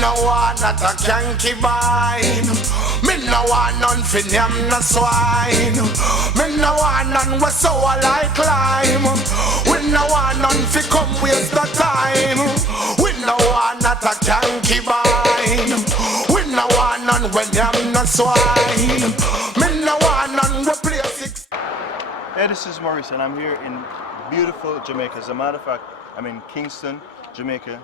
no want not a canky vine. Me no want none for them no swine. Me no want none was so like climb. We no want none for come waste the time. We no want not a canky vine. We no want none when them no swine. Me no want none we play six. Hey, this is Maurice and I'm here in beautiful Jamaica. As a matter of fact, I'm in Kingston, Jamaica,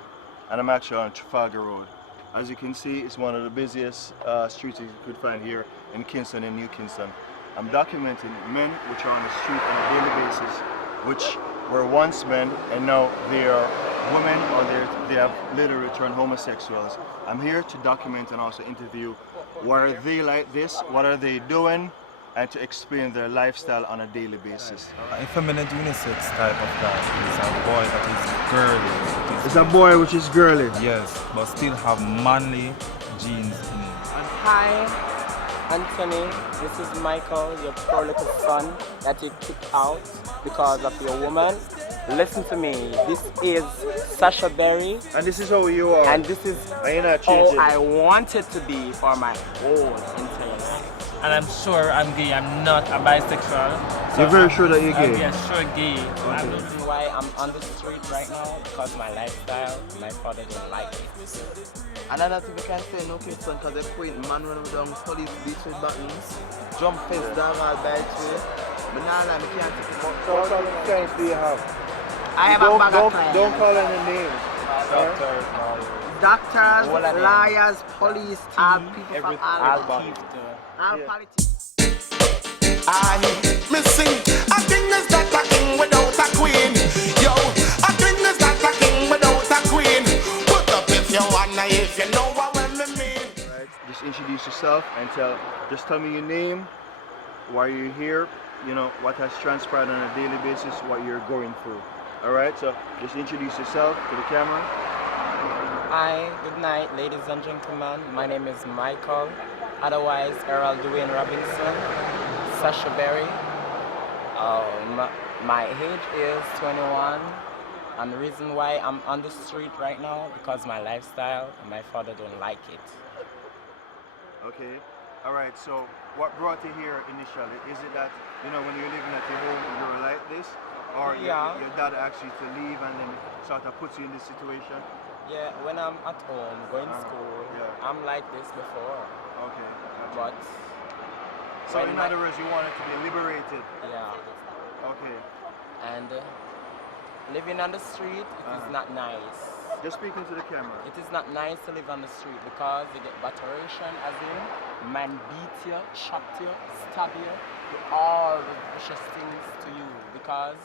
and I'm actually on Trafalgar Road. As you can see, it's one of the busiest streets you could find here in Kingston and New Kingston. I'm documenting men which are on the street on a daily basis, which were once men and now they are women, or they have literally turned homosexuals. I'm here to document and also interview why are they like this, what are they doing, and to explain their lifestyle on a daily basis. Effeminate unisex type of guy is a boy that is girly. It's a boy which is girly? Yes, but still have manly genes in him. Hi, Anthony. This is Michael, your poor little son that you kicked out because of your woman. Listen to me. This is Sasha Berry. And this is how you are. And this is how I want it to be for my whole entire life. And I'm sure I'm gay. I'm not a bisexual. So you're very sure that you're gay? I'm sure gay. Okay. The reason why I'm on the street right now because my lifestyle, my father didn't like it. Another thing we can say, no Kingston, because they point man run down police beat with buttons, jump fence down all by tree. But now I can't take it. What kind of clients do you have? I have a bag of clients. Don't call any names. Doctors, lawyers, police, all people from all politics. I missing a king is not a king without a queen. Yo, a king is not a king without a queen. Put up if you wanna, if you know what I mean. Right. Just introduce yourself and just tell me your name, why you're here, you know, what has transpired on a daily basis, what you're going through. Alright, so just introduce yourself to the camera. Hi, good night, ladies and gentlemen. My name is Michael, otherwise Earl Dwayne Robinson, Sasha Berry. My age is 21, and the reason why I'm on the street right now because my lifestyle, my father don't like it. Okay, alright, so what brought you here initially? Is it that, you know, when you're living at your home, you were like this? Or yeah. your dad asked you to leave and then sort of puts you in this situation? Yeah, when I'm at home, going to school, yeah. I'm like this before. Okay. Gotcha. But so in other words, you wanted to be liberated? Yeah. Okay. And living on the street, it is not nice. Just speaking to the camera. It is not nice to live on the street because you get batteration, as in man beat you, shot you, stab you, do all the vicious things to you because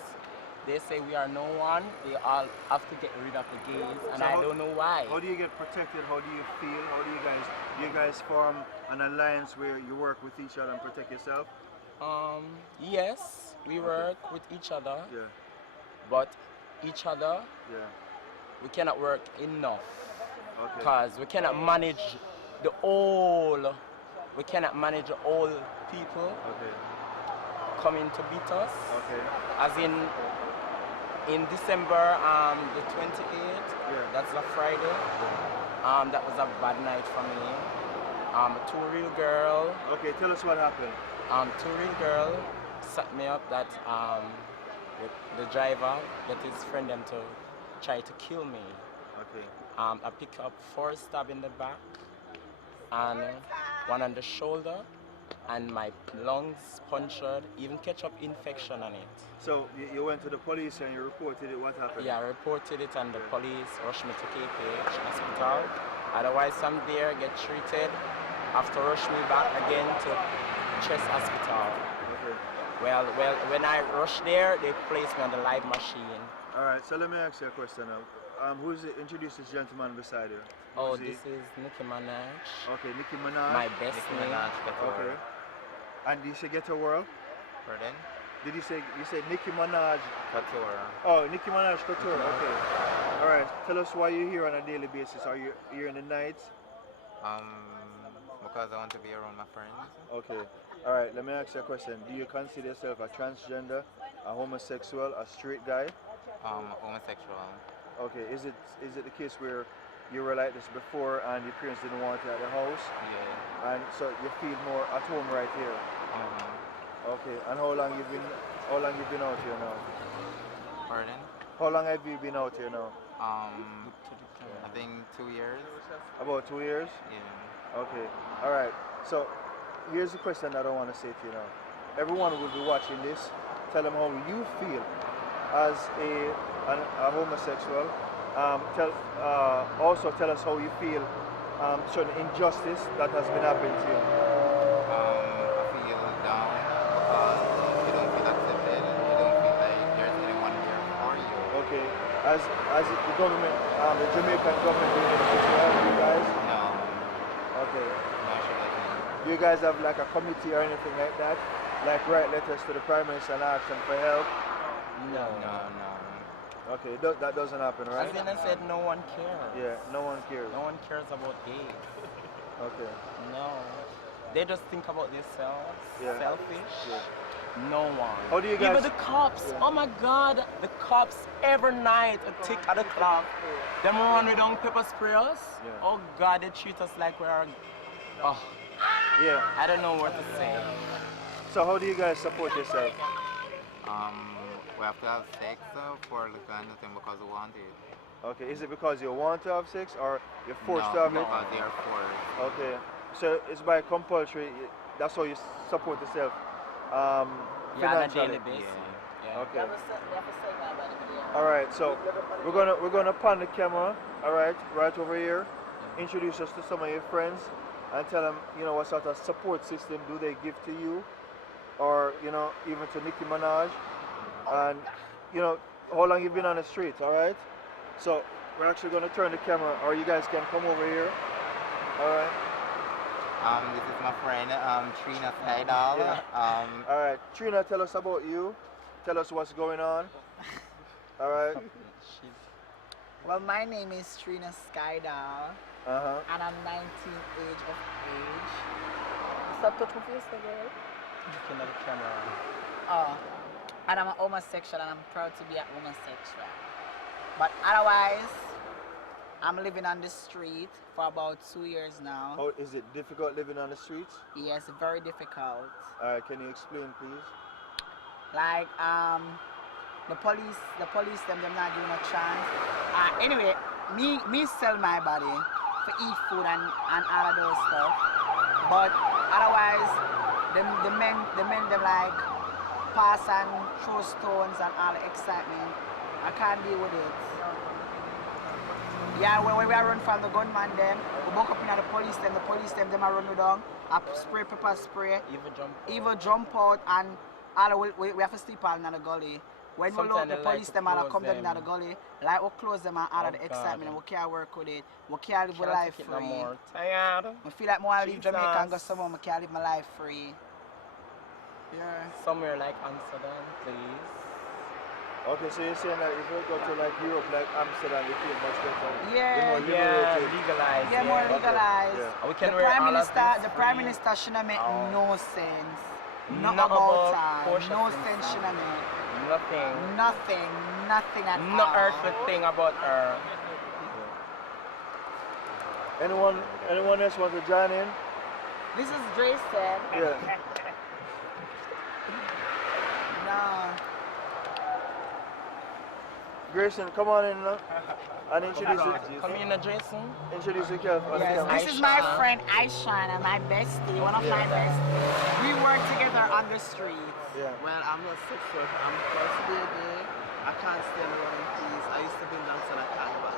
they say we are no one, they all have to get rid of the gays, and so I don't know why. How do you get protected? How do you feel? How do you guys form an alliance where you work with each other and protect yourself? Yes, we work with each other. Yeah. But each other, yeah, we cannot work enough. Okay. Because we cannot manage the whole people coming to beat us. Okay. As in December the 28th, that's a Friday. That was a bad night for me. Two real girls. Okay, tell us what happened. Two real girls set me up that with the driver get his friend them to try to kill me. Okay. I pick up 4 stab in the back and 1 on the shoulder, and my lungs punctured, even ketchup infection on it. So you went to the police and you reported it, what happened? Yeah, I reported it and the police rushed me to KPH hospital. Otherwise I'm there, get treated, have to rush me back again to chest hospital. Okay. Well, when I rushed there, they placed me on the live machine. Alright, so let me ask you a question now. Who's it? Introduce this gentleman beside you. Oh, this is Nicki Minaj. Okay, Nicki Minaj. My best name. Okay. And you say Ghetto World? Pardon? Did you say Nicki Minaj? Couture. Oh, Nicki Minaj Couture. Okay. All right. Tell us why you're here on a daily basis. Are you here in the night? Because I want to be around my friends. Okay. All right. Let me ask you a question. Do you consider yourself a transgender, a homosexual, a straight guy? Homosexual. Okay. Is it the case where you were like this before and your parents didn't want you at the house, Yeah. and so you feel more at home right here. Okay, and how long you been out here now? Pardon? How long have you been out here now? I think 2 years. About 2 years? Yeah. Okay, all right. So here's the question that I want to say to you now. Everyone will be watching this. Tell them how you feel as a homosexual. Also tell us how you feel certain injustice that has been happening to you. I feel down because you don't feel accepted and you don't feel like there's anyone there for you. Okay, as the government, the Jamaican government doing anything to help you guys? No. Okay. No, she doesn't. Do you guys have like a committee or anything like that? Like write letters to the Prime Minister and ask them for help? No. Okay, that doesn't happen, right? As in I said, no one cares. Yeah, no one cares. No one cares about gays. Okay. No. They just think about themselves. Yeah. Selfish. Yeah. No one. How do you guys? Even the cops. Yeah. Oh my God. The cops every night a tick at the clock. Them run with down pepper spray us. Yeah. Oh God, they treat us like we're. Oh. Yeah. I don't know what to say. So how do you guys support yourself? We have to have sex for the kind of thing because we want it. Okay, is it because you want to have sex or you're forced No, to have it? because they are forced. Okay, so it's by compulsory. That's how you support yourself Yeah, on a financially. daily basis. Yeah. Okay. All right, so we're gonna pan the camera. All right, right over here. Introduce us to some of your friends and tell them, you know, what sort of support system do they give to you, or you know, even to Nicki Minaj, and you know, how long you've been on the streets. All right. So we're actually gonna turn the camera, or you guys can come over here. All right. This is my friend Trina Skydal. Yeah. All right, Trina, tell us about you. Tell us what's going on. All right. Well, my name is Trina Skydal, and I'm 19 age of age. Stop touching my face, girl. Looking at the camera. Oh, and I'm a homosexual, and I'm proud to be a homosexual. But otherwise, I'm living on the street for about 2 years now. How is it difficult living on the streets? Yes, very difficult. All right, can you explain, please? Like the police them not giving a chance. Anyway, me sell my body for eat food and all of those stuff. But otherwise, the men them like pass and throw stones and all the excitement. I can't deal with it. Yeah, when we are run from the gunman them, we buck up in the police them are run you down. I spray pepper spray. Even jump out and all we have to sleep all in the gully. When we load the police them all come down in the gully, like we close them and all of the excitement and we can't work with it. We can't live my life free. Tired. I feel like I leave Jamaica and go somewhere I can't live my life free. Yeah. Somewhere like Amsterdam, please. Okay, so you're saying that if you go to like Europe, like Amsterdam, you feel much better? Yeah. You're more liberated. Legalized. Yeah, more legalized. Yeah. We can wear all of this The Prime free. Minister shouldn't make no sense. Not Not about about time. portion No things, sense shouldn't make. Nothing. Nothing at all. No earthly thing about her. Anyone else want to join in? This is Drayson. Yeah. No. Grayson, come on in now and introduce Come in, Jason. Introduce yourself on the Yes, camera. this is my friend Aishana, my bestie, one of my besties. We work together on the street. Yeah. Well, I'm not sexual. I'm supposed to be a gay. I can't stand around in peace. I used to be downtown. I can't go back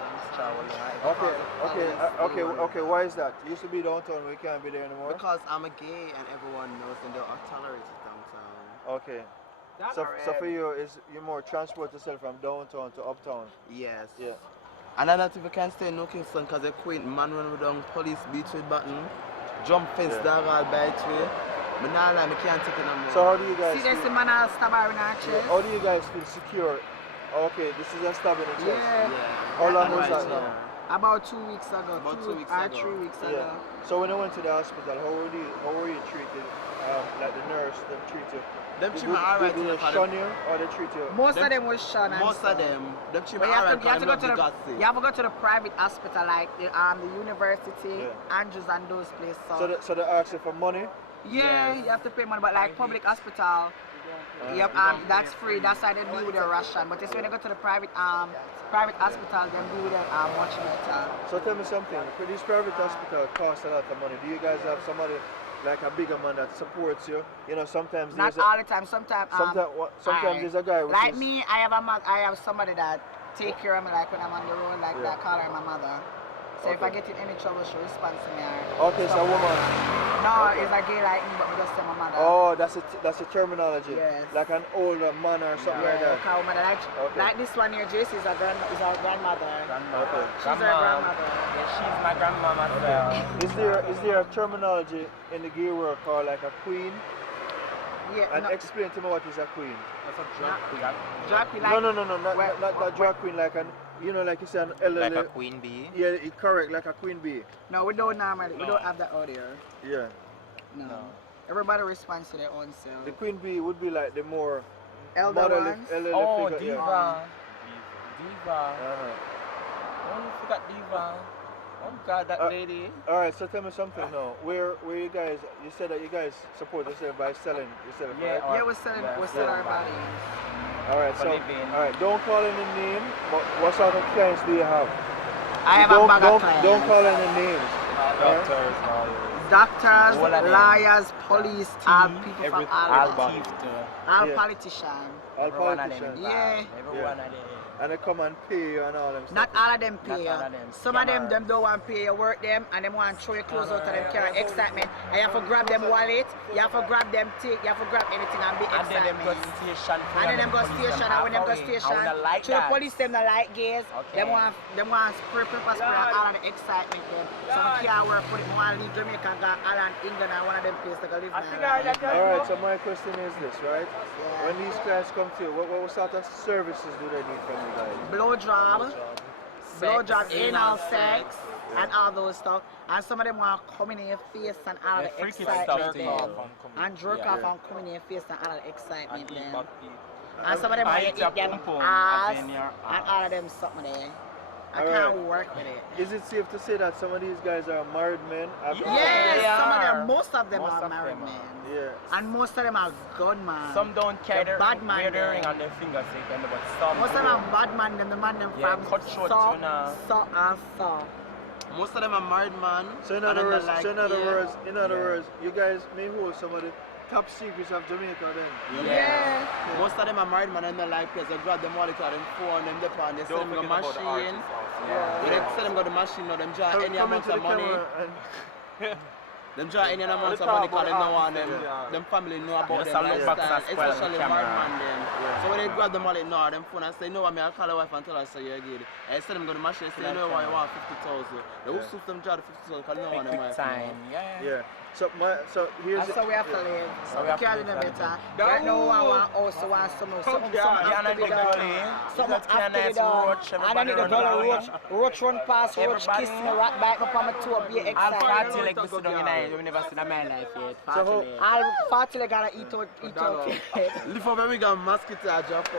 downtown. Okay. Why is that? You used to be downtown. We can't be there anymore. Because I'm a gay and everyone knows and they'll tolerate it downtown. Okay. So for you, you more transport yourself from downtown to uptown. Yes. Yeah. And I don't think we can stay in no Kingston because they quit man run down police beat with button, jump fence dog all by way. But now I can't take it no more. So how do you guys See, there's feel? the man I'll stab her in her chest. How do you guys feel secure? Okay, this is a stab in the chest. Yeah. Yeah. How long was Right, that now? About 2 weeks ago. About 2 weeks or ago. 3 weeks Yeah. ago. So when I went to the hospital, how were you treated? Like the nurse, them treat you? Them treat me alright. Do they shun you or they treat you? Most of them was shun. Most of them treat me But you have, alright. to, you have to go to the private hospital, like the university, Andrews and those places. So they ask you for money? Yeah, you have to pay money, but like public hospital, yep, that's free. That's how they deal with the Russian. But it's when they go to the private hospital, then deal with it much better. So tell me something. These private hospitals cost a lot of money. Do you guys have somebody like a bigger man that supports you? You know, sometimes not all the time. Sometimes there's a guy. Like me, I have somebody that take care of me, like when I'm on the road, like that. Call her my mother. So if I get in any trouble, she responds to me. Okay, so a woman. No, it's a gay like me, but we just say my mother. Oh, that's a terminology. Yes. Like an older man or something like that. Call mother. Like this one here, Jace is our grandmother. Okay. She's our grandmother. Yeah, she's my grandmama as well. Is there a terminology in the gay world called like a queen? Yeah. And explain to me what is a queen. That's a drag queen. Drag queen, like No, not drag queen, like an, you know, like you say an elderly. Like a queen bee? Yeah, correct, like a queen bee. No, we don't normally. We don't have that out here. Yeah. No. Everybody responds to their own self. The queen bee would be like the more elder ones. elderly Oh, figure. diva. Yeah. Diva. Oh, you forgot diva. Oh God, that lady. Alright, so tell me something now. Where you guys, you said that you guys support yourself by selling yourself, Yeah, right? Yeah, we're selling our bodies. Alright, For so living. don't call any name, but what sort of clients do you have? I have a bag of clients. Don't call any names. Doctors, Doctors, all of them. lawyers, police, all people from all politicians. All Every one of them. politicians. Yeah. Every one of them. And they come and pay you and all them Not stuff. all of them pay you. Not all of them. Some of them don't want to pay you, work them, and them want to throw your clothes out of them carry excitement. And you have to grab them wallet, you have to grab them take, you have to grab anything and be And then them go excitement. station. And then them go station, and when them go station, like to the that. police them not like gays, Okay. them want spray pepper spray and all of the excitement them. Some can't work for it, want to leave Jamaica and go Ireland, England and one of them places to go live now. Alright, so my question is this, right? When these clients come to you, what sort of services do they need from you guys? Blowjob, anal sex, and all those stuff. And some of them want to come in your face and all the excitement then. And jerk off and come in your face and all the excitement then. And some of them want to eat them ass and all of them something there. I can't work with it. Is it safe to say that some of these guys are married men? Yes, some of them, most of them are married men. Yeah. And most of them are gunmen. Some don't carry The bad man wear the them. ring on their finger, so you can do, but some Most of them are bad man, them, the man them Yeah, from cut short, so, you know. so and so. Most of them are married man. So in other words, you guys may hold some of the top secrets of Jamaica then. Yeah. Most of them are married man and they like place. They grab them wallet out and phone them dip and they sell them the machine. When they sell them got the machine now, them draw any amount of money. Them draw any amount of money because they know want them family know about them lifestyle, especially married man them. So when they grab them wallet now, them phone and say, you know what, I call the wife and tell her say you're good. And they sell them got the machine, say, you know why you want 50,000. They will suit them draw the 50,000 because they know what they want. time. Yeah. So here's That's how we have to live. So we have to Can't live do better. Right now, I want also want something have to be done. Something have to be done. And I need to go to roach run past, roach kiss me, rat bite me on my toe, be I'll party excited. like this down in Ireland. We never seen a man like it. So I'll party like I eat out cake. Live over we got mosquito drop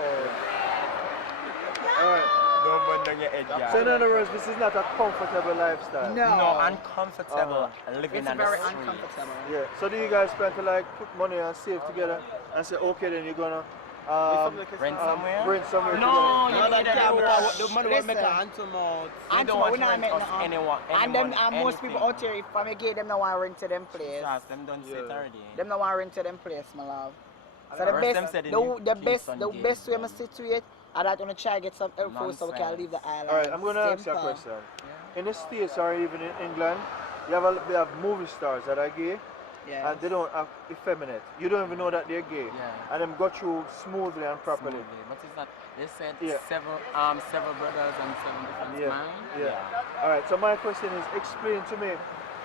alright. Don't burn down your head, yeah. So in other words, this is not a comfortable lifestyle. No, uncomfortable living It's on the very street. uncomfortable. Yeah. So do you guys plan to like put money and save together and say, okay, then you're gonna Rent somewhere? rent somewhere No, together? you need a the money will make an anthem out. We don't want to rent us anyone. And them, most people out here, if I gay, them don't want to rent to them place. Them don't say it already. Them don't want to rent to them place, my love. So The rest them said the best way to situate, I that gonna try to get some help for so we can leave the island. Alright, I'm gonna ask you a question. In the States or even in England, you have movie stars that are gay. Yeah. And they don't act effeminate. You don't even know that they're gay. Yeah. And them go through smoothly and properly. But it's not. They said Yeah. several brothers and 7 different minds. Yeah. Alright, so my question is, explain to me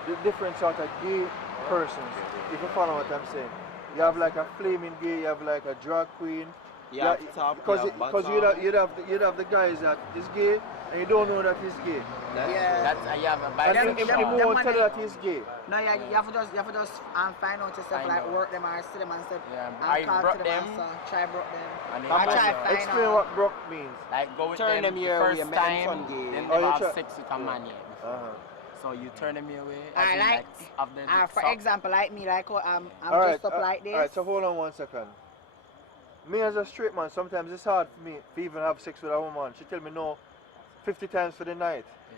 the different sort of gay persons, if you follow what I'm saying. You have like a flaming gay, you have like a drag queen, Yeah, top, because you'd have the guys that is gay and you don't know that he's gay. That's you have a And bisexual. he won't tell you that he's gay. No, yeah, you have to just find out yourself, Find like out. work them or see them and say, Yeah, and I call broke to them. them and try broke them. And they I find try out. find Explain out. what broke means. Like go with Turn them them the your way, first make them time, fun gay. then Oh, they you have try- sex with a man here before. So you turn them your way. As in, like, of the for sock. example, like me, like I'm Alright, dressed up like this. Alright, so hold on 1 second. Me as a straight man, sometimes it's hard for me to even have sex with a woman. She tell me no 50 times for the night. Yeah.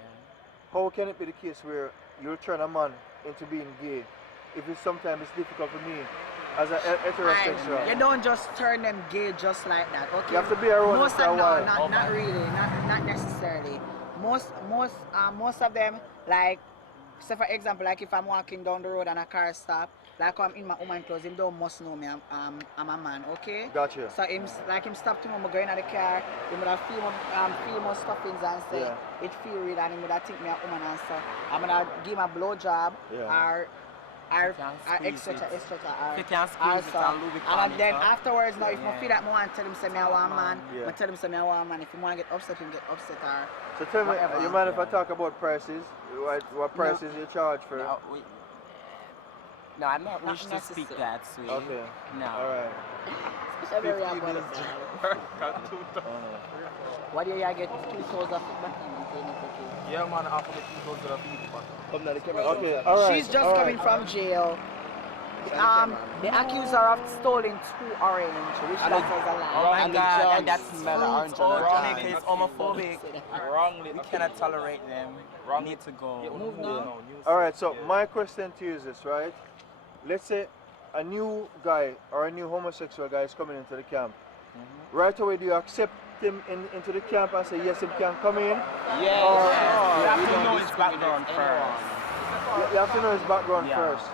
How can it be the case where you'll turn a man into being gay if it's sometimes it's difficult for me as a heterosexual? You don't just turn them gay just like that, okay? You have to be around most for a of while. not really, not necessarily. Most of them, like, say for example, like if I'm walking down the road and a car stop, like I'm in my woman clothes, him don't must know me, I'm a man, okay? Gotcha. So him stop to me, I'm going in the car, he would have feel my stuffings and say, it feel real, and he would have think me a woman and so I'm gonna give him a blow job or etc. You can squeeze it and lubricate And it then up. afterwards, now if I feel that I tell him say me I want man, Yeah. I tell him say me I want man. If you want to get upset, him get upset or So tell me, whatever. you mind if I talk about prices? What prices you charge for? No, I'm not wish to speak necessary. that sweet. Okay. No. Alright. Every what do you get 2,000 back in? Yeah, man, after the 2,000 people. Come down the camera. Okay, alright. She's just coming from jail. They accuse her of stealing 2 orange, which that is a lie. Oh my And the God, drugs and that's smell of orange on her Jamaica tongue. is homophobic. Wrongly. We cannot tolerate them. We need to go. Move now. Alright, so my question to you is this, right? Let's say a new guy or a new homosexual guy is coming into the camp. Right away, do you accept him into the camp and say, yes, him can come in? Yeah, Or- You have we to don't know his discriminate background first. You have to know his background Yeah. first.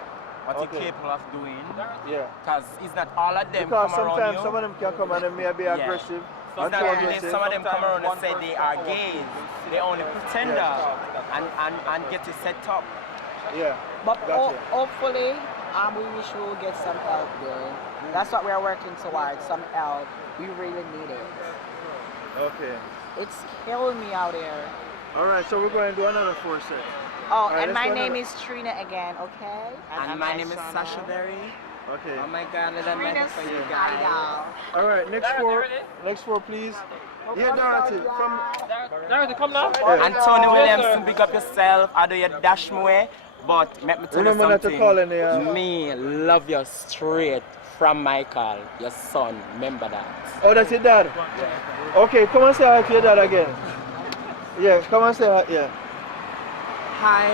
What Okay. he's capable of doing. Yeah. Because it's not all of them Because come around sometimes you. some of them can come and they may be Yeah. aggressive. It's and not too only aggressive. some of them come around and say they are gays. They only pretender and get it set up. Yeah. But Gotcha. hopefully, we wish we will get some help there. That's what we are working towards, some help. We really need it. Okay. It's killing me out here. Alright, so we're going to do another 4 sets. Oh, Alright, and let's my go name another- is Trina again, okay? And my name is Sasha Berry. Okay. Oh my God, let them make it for you guys. Idol. Alright, next four, please. Yeah, Dorothy, from... Dorothy, come now. Yeah. And Tony Williamson, big up yourself. I do you dash me way, but let me tell Remember you not to something. call in the... Me love you straight from Michael, your son. Remember that. Oh, that's your dad? Okay, come and say hi to your dad again. Yeah, come and say hi, yeah. Hi,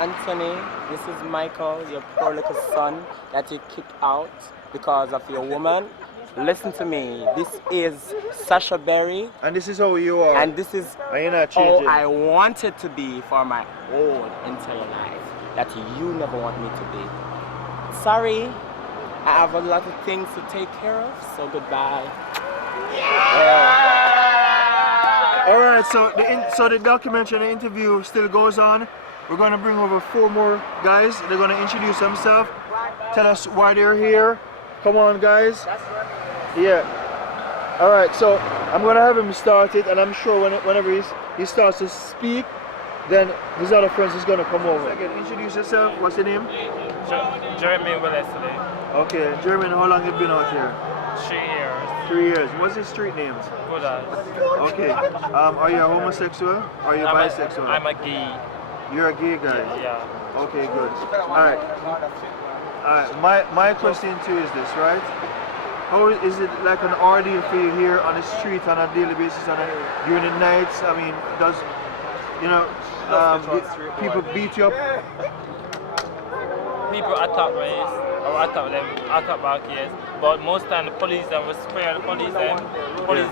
Anthony. This is Michael, your poor little son that you kicked out because of your woman. Listen to me. This is Sasha Berry, And this is how you are. and this is And you're not how changing. I wanted to be for my whole entire life that you never want me to be. Sorry, I have a lot of things to take care of, so goodbye. Alright, so the documentary, the interview still goes on. We're going to bring over 4 more guys. They're going to introduce themselves, tell us why they're here. Come on, guys. Yeah. Alright, so I'm going to have him start it, and I'm sure whenever he starts to speak, then his other friends is going to come over. Again, introduce yourself. What's your name? Jeremy Wellesley. Okay, Jeremy, how long have you been out here? 3 years. 3 years. What's his street names? Good as. Okay. Are you a homosexual? Or are you bisexual? I'm a gay. You're a gay guy? Yeah. Okay, good. Alright. Alright, my question to you is this, right? How is it like an ordeal for you here on the street on a daily basis during the nights? I mean, does, you know, people beat you up? People attack race or attack back, yes. But most time the police them will spray the police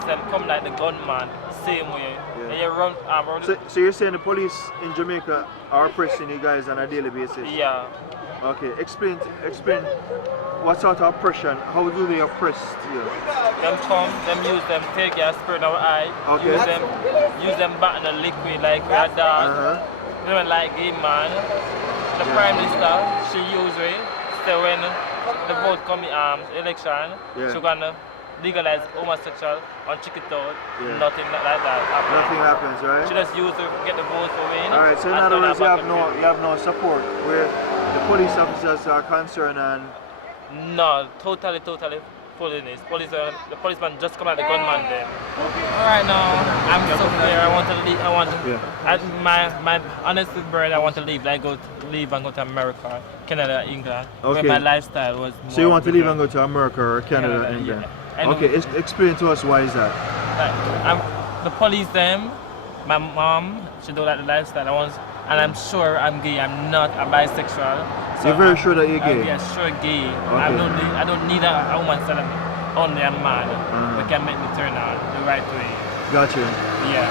them come like the gunman, same way. Yeah. And you run, So you're saying the police in Jamaica are oppressing you guys on a daily basis? yeah. Okay, explain what sort of oppression, how do they oppress you? Them come, them use them take your spirit in our eye, Okay. use them back in the liquid like we are dog. You know, like gay man. The Prime Minister, she usually say when the vote come election, Yeah. she gonna legalize homosexual and check it out, Yeah. nothing like that happens. Nothing happens, right? She just use to get the vote for win. Alright, so in and other turn words, her you back have no support where the police officers are concerned and No, totally foolish. The policeman just come at the gunman then. Alright now, I'm so here. I want to leave. My honest bird, I want to leave. Leave and go to America, Canada, England, where Okay. my lifestyle was more. so you want to leave different. and go to America or Canada, Canada, England? yeah. I know. Okay, explain to us why is that? The police them, my mom, she don't like the lifestyle. And I'm sure I'm gay. I'm not a bisexual. So You're very sure that you're gay? Yeah, sure gay. Okay. I don't need a woman so I'm only a man who can make me turn on the right way. Gotcha. Yeah.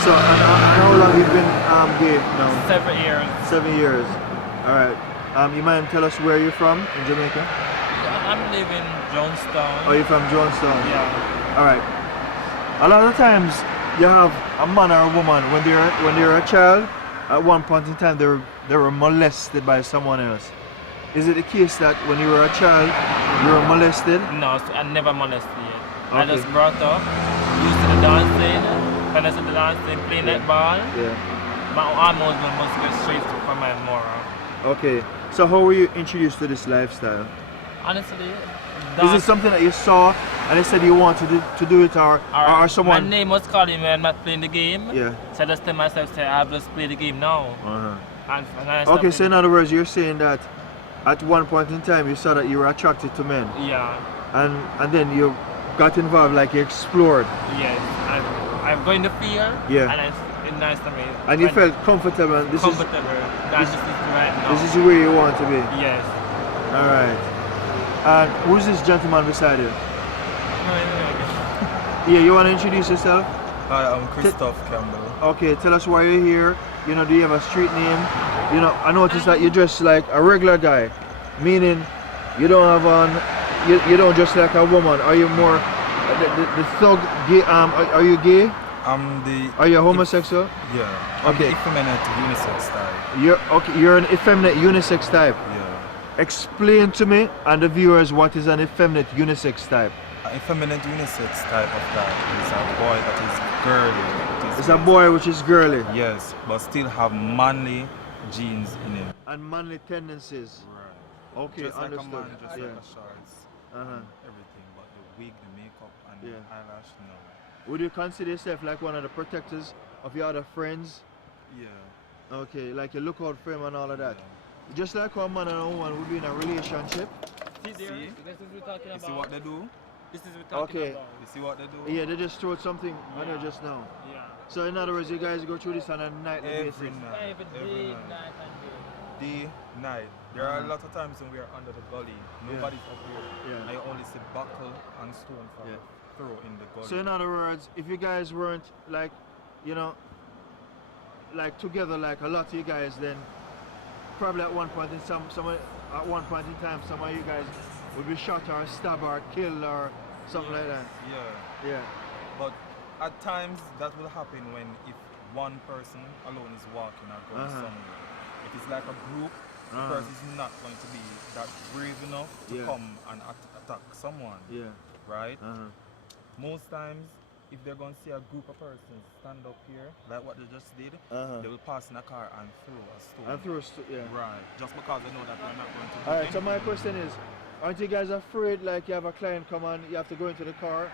So and how long you been gay now? 7 years. 7 years. Alright. You mind tell us where you're from in Jamaica? I'm living Jonestown. Oh, you're from Jonestown? Yeah. Alright. A lot of times you have a man or a woman when they're a child. At one point in time, they were molested by someone else. Is it the case that when you were a child, you were molested? No, I never molested yet. I Okay. just brought up, used to the dancing, when I said the dancing, playing netball. Yeah. My hormones must go straight for my moral. Okay. So how were you introduced to this lifestyle? Honestly, Is it something that you saw and they said you wanted to do it or someone? My name was calling me when I'm not playing the game. Yeah. So I just tell myself, I'll just play the game now. And I stopped Okay, so in it. other words, you're saying that at one point in time you saw that you were attracted to men. Yeah. And then you got involved, like you explored. Yes. I'm going to fear. Yeah. And it's nice to me. And you felt comfortable. And this comfortable. This is right now. This is where you want to be. Yes. All right. And who's this gentleman beside you? Yeah, you want to introduce yourself? Hi, I'm Christoph Campbell. Okay, tell us why you're here. You know, do you have a street name? You know, I noticed that you dress like a regular guy, meaning you don't have on, you don't dress like a woman. Are you more the thug? Gay, are you gay? Are you homosexual? Yeah. Okay. I'm effeminate unisex type. You're an effeminate unisex type. Yeah. Explain to me and the viewers what is an effeminate unisex type. An effeminate unisex type of guy is a boy that is girly. It's a boy which is girly. Yes, but still have manly genes in him. And manly tendencies. Right. Okay, just understood. Like a man, just yeah. like a shorts, everything, but the wig, the makeup, and the eyelash, no. Would you consider yourself like one of the protectors of your other friends? Yeah. Okay, like you look out for him and all of that. Yeah. Just like a man and a woman would be in a relationship. See, this is what we're talking about. You see what they do? This is what we're talking about. You see what they do? Yeah, they just threw something on you just now. Yeah. So in other words, you guys go through this on a nightly basis. Every night. Day, night. There are a lot of times when we are under the gully. Nobody's up here. And you only see buckle and stone throw in the gully. So in other words, if you guys weren't like, you know, like together like a lot of you guys, then probably at one point in time, some of you guys would be shot or stabbed or killed or something like that. Yeah. Yeah. But at times that will happen when if one person alone is walking or going somewhere. If it's like a group, the person is not going to be that brave enough to come and attack someone. Yeah. Right? Most times, if they're going to see a group of persons stand up here, like what they just did, they will pass in a car and throw a stone. Right. Just because they know that they're not going to do Alright, so my question is, aren't you guys afraid like you have a client come on, you have to go into the car,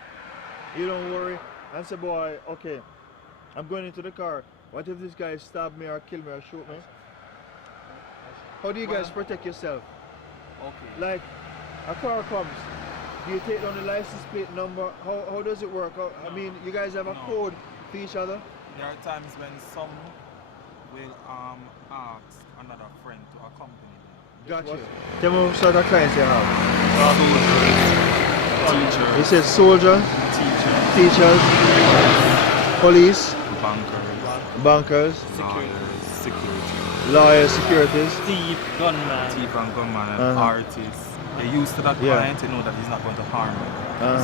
you don't worry, and say, boy, okay, I'm going into the car, what if this guy stab me or kill me or shoot me? How do you guys protect yourself? Okay. Like, a car comes, do you take down the license plate number? How does it work? I mean, you guys have a code for each other? There are times when some will ask another friend to accompany them. Gotcha. Tell me what sort of clients you have. Teachers. He says soldier, teachers, police, bankers, lawyers, securities, thief, gunman, and artists. They're used to that client, you know that he's not going to harm them.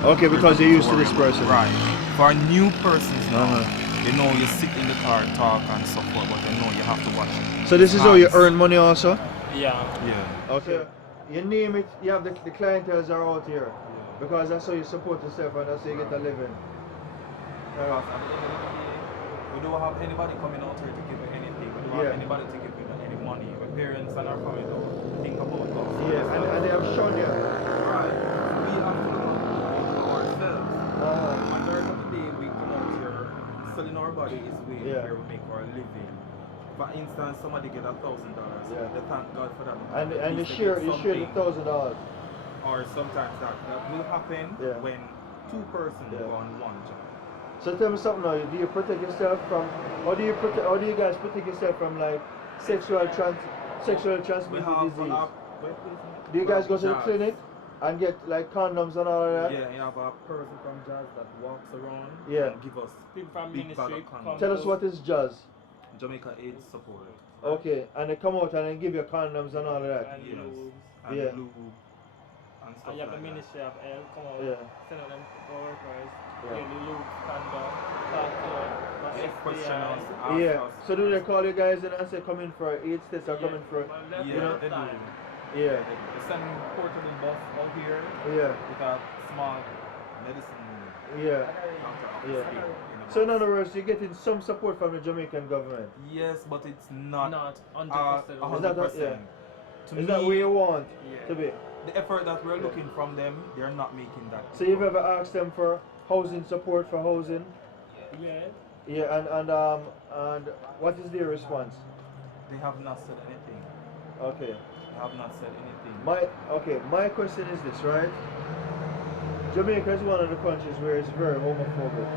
So, okay, because you're used to this person. Right. For new persons now, they know you sit in the car, talk and so forth, but they know you have to watch it. So this is how you earn money also? Yeah. Yeah. Okay. You name it, you have the clientels are out here. Because that's how you support yourself and that's how you get a living. Because at the end of the day, we don't have anybody coming out here to give you anything. We don't have anybody to give you any money. Our parents and our family don't think about us. Yeah, and they have shown you. Right. We have to look out ourselves. Majority of the day we come out here selling our body is way where we make our living. For instance, somebody get $1,000. They thank God for that. And you share the $1,000. Or sometimes that will happen when two persons go on one job. So tell me something now. Do you protect yourself from? How do you guys protect yourself from like sexually transmitted disease? Do you guys go to the clinic and get like condoms and all of that? Yeah, you have a person from Jazz that walks around and give us people from big bag ministry. of condoms. Tell us what is Jazz. Jamaica AIDS support. Okay, and they come out and they give you condoms and all of that. And lube. And lube. And stuff And you have like the ministry of health come out, send out them to workers, give the lube, condom, talk to us, question us, Yeah. So do they call you guys and say come in for AIDS test or come in for you know? They do. Yeah. They send portable bus out here with a small medicine. So in other words, you're getting some support from the Jamaican government. Yes, but it's not 100%. 100%. Is that where you want to be? The effort that we're looking from them, they're not making that. So you've ever asked them for housing support for housing? Yeah. Yeah, and what is their response? They have not said anything. Okay. They have not said anything. My question is this, right? Jamaica is one of the countries where it's very homophobic.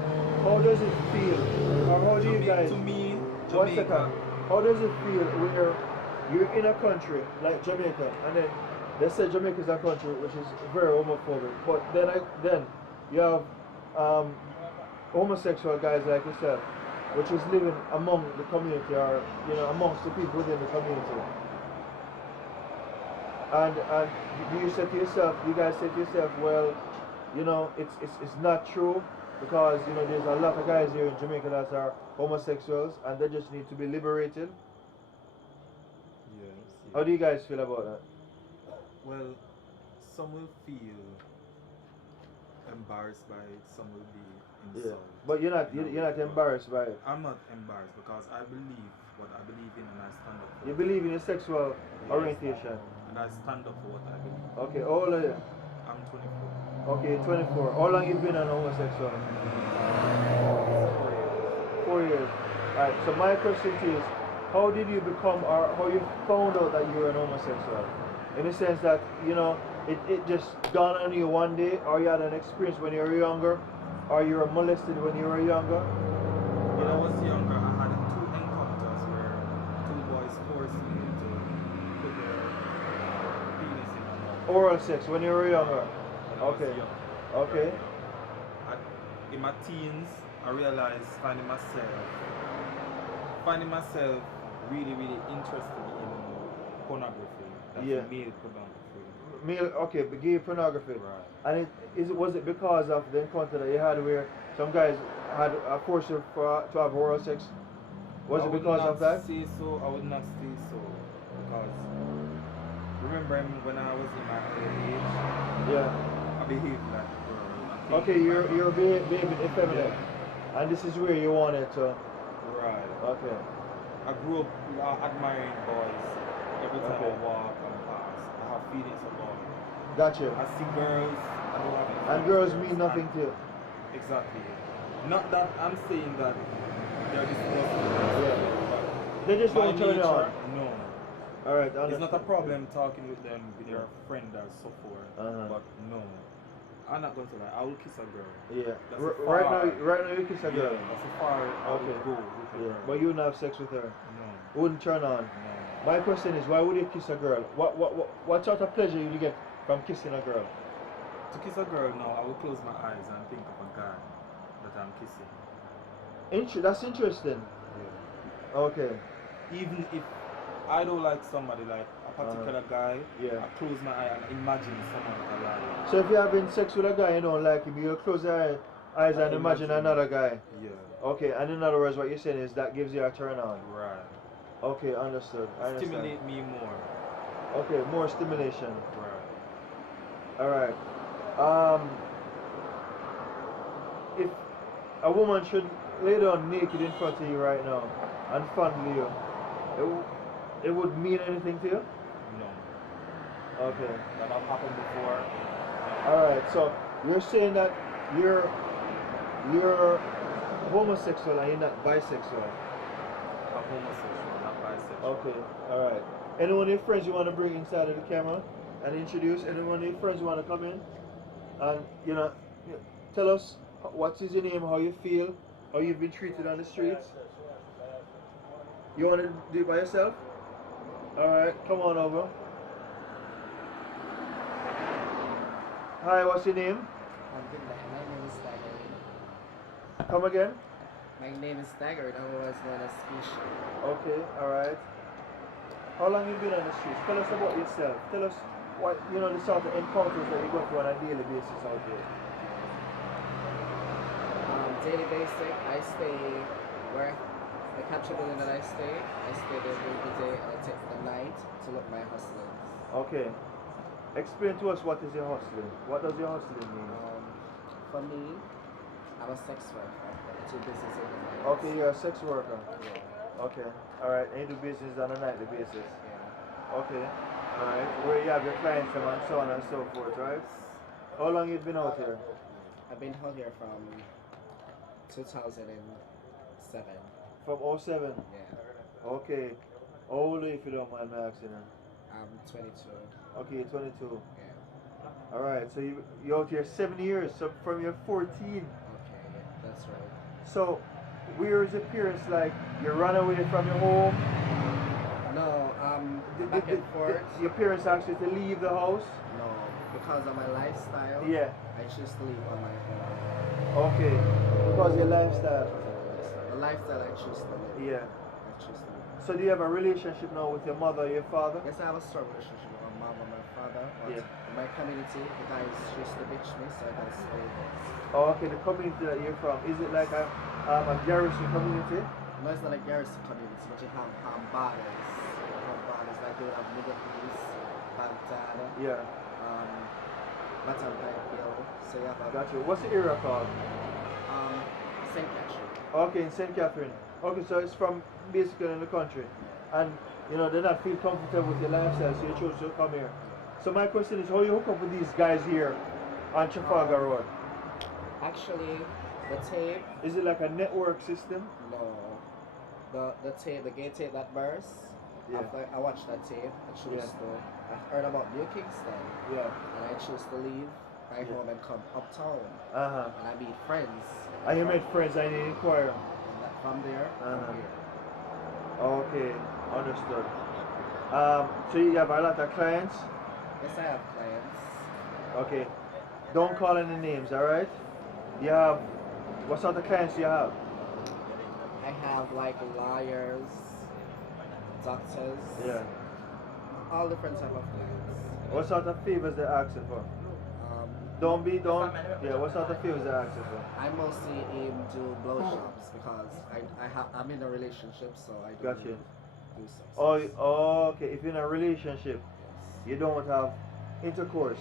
How does it feel, or how do you guys? To me, one second. How does it feel when you're in a country like Jamaica, and then they say Jamaica is a country which is very homophobic, but then you have homosexual guys like yourself, which is living among the community, or amongst the people within the community. And do you say to yourself, you guys say to yourself, well, it's not true, because there's a lot of guys here in Jamaica that are homosexuals and they just need to be liberated? Yes. How do you guys feel about that? Well, some will feel embarrassed by it, some will be insulted. But you're not embarrassed by it. I'm not embarrassed because I believe what I believe in and I stand up for You believe in your sexual orientation? And I stand up for what I believe. Okay, how old are you? I'm 24. Okay, 24. How long you been an homosexual? 4 years. Alright, so my question to you is, how did you become, or how you found out that you were an homosexual? In the sense that, it just dawned on you one day, or you had an experience when you were younger, or you were molested when you were younger? When I was younger, I had 2 encounters where 2 boys forced me to put their penis in my mouth. Oral sex when you were younger? Okay. Okay. In my teens, I realized finding myself really, really interested in pornography. That's male pornography. Okay, but gay pornography. Right. And was it because of the encounter that you had where some guys had forced you to have oral sex? Was it because of that? I would not say so. Because remember when I was in my early age, I behaved like a girl. Okay, you're behaving effeminate. And this is where you wanted to... Right. Okay. I grew up admiring boys. Every time I walk and pass, I have feelings about them. Gotcha. I see girls, I don't have any. And girls mean nothing to you. Exactly. Not that I'm saying that they're disgusting. They just won't turn it on. No. Alright, it's not a problem talking with them, with your friend or so forth. But no. I'm not going to lie, I will kiss a girl. Yeah. Right now you kiss a girl. That's a far I would go with a girl. But you wouldn't have sex with her? No. Wouldn't turn on? No. My question is, why would you kiss a girl? What sort of pleasure you get from kissing a girl? To kiss a girl now, I will close my eyes and think of a guy that I'm kissing. That's interesting. Yeah. Okay. Even if I don't like somebody, like a particular guy, I close my eye and imagine someone that I like. So if you're having sex with a guy you don't like him, you'll close your eyes and imagine another guy? Yeah. Okay, and in other words, what you're saying is that gives you a turn on? Right. Okay, understood. Stimulate me more. Okay, more stimulation. Right. Alright. If a woman should lay down naked in front of you right now and fondle you, it would mean anything to you? No. Okay. That have happened before. Alright, so you're saying that you're homosexual and you're not bisexual? I'm homosexual, not bisexual. Okay, alright. Anyone of your friends you want to bring inside of the camera and introduce? Anyone of your friends you want to come in? And, tell us what is your name, how you feel, how you've been treated on the streets. You want to do it by yourself? Alright, come on over. Hi, what's your name? My name is Staggered. Come again? My name is Staggered, otherwise known as Species. Okay, alright. How long have you been on the streets? Tell us about yourself. Tell us what, the sort of encounters that you go through on a daily basis out there. Daily basic, I stay where the capture building that I stay there during the day and I take the night to look my hustlers. Okay. Explain to us what is your hustling. What does your hustling mean? For me, I'm a sex worker. I do business in the night. Okay, you're a sex worker. Yeah. Okay. Alright, and you do business on a nightly basis. Yeah. Okay. Alright. Where you have your clients from and so on and so forth, right? How long you been out here? I've been out here from 2007. From 07? Yeah. Okay. How old are you if you don't mind me asking? I'm 22. Okay, 22. Yeah. Alright, so you're out here 7 years, so from your 14. Okay, yeah, that's right. So, where is appearance like? You run away from your home? No, back and forth. Your parents asked you to leave the house? No, because of my lifestyle. Yeah. I choose to live on my own. Okay, because your lifestyle. The lifestyle I choose to live. Yeah. I choose to live. So do you have a relationship now with your mother or your father? Yes, I have a strong relationship with my mom and my father. But Yeah. in my community, the guys choose to bitch me, so I can stay there. Oh, okay, the community that you're from, is it like a garrison community? No, it's not a garrison community, but you have borders. You have borders like you have Middle East, Baghdad, Yeah. Baton Hill. So you have a Got you. What's the area called? St. Catherine. Okay, in St. Catherine. Okay, so it's from basically in the country. And, they not feel comfortable with your lifestyle, so you chose to come here. So my question is, how you hook up with these guys here on Trafalgar Road? Actually, the tape. Is it like a network system? No. The tape, the gay tape that burst. Yeah. After I watched that tape, I chose to. I heard about New Kingston. Yeah. And I chose to leave my home and come uptown. Uh-huh. And I made friends. And you made friends and you inquire? From there, uh-huh. Okay, understood. So you have a lot of clients? Yes, I have clients. Okay. Don't call any names, alright? You have, what sort of clients do you have? I have like lawyers, doctors. Yeah. All different type of clients. What sort of favors they asking for? What sort of favors they asking for? I mostly aim to blowjobs because I'm in a relationship, so I don't Gotcha. do sex. Oh, okay. If you're in a relationship, you don't have intercourse.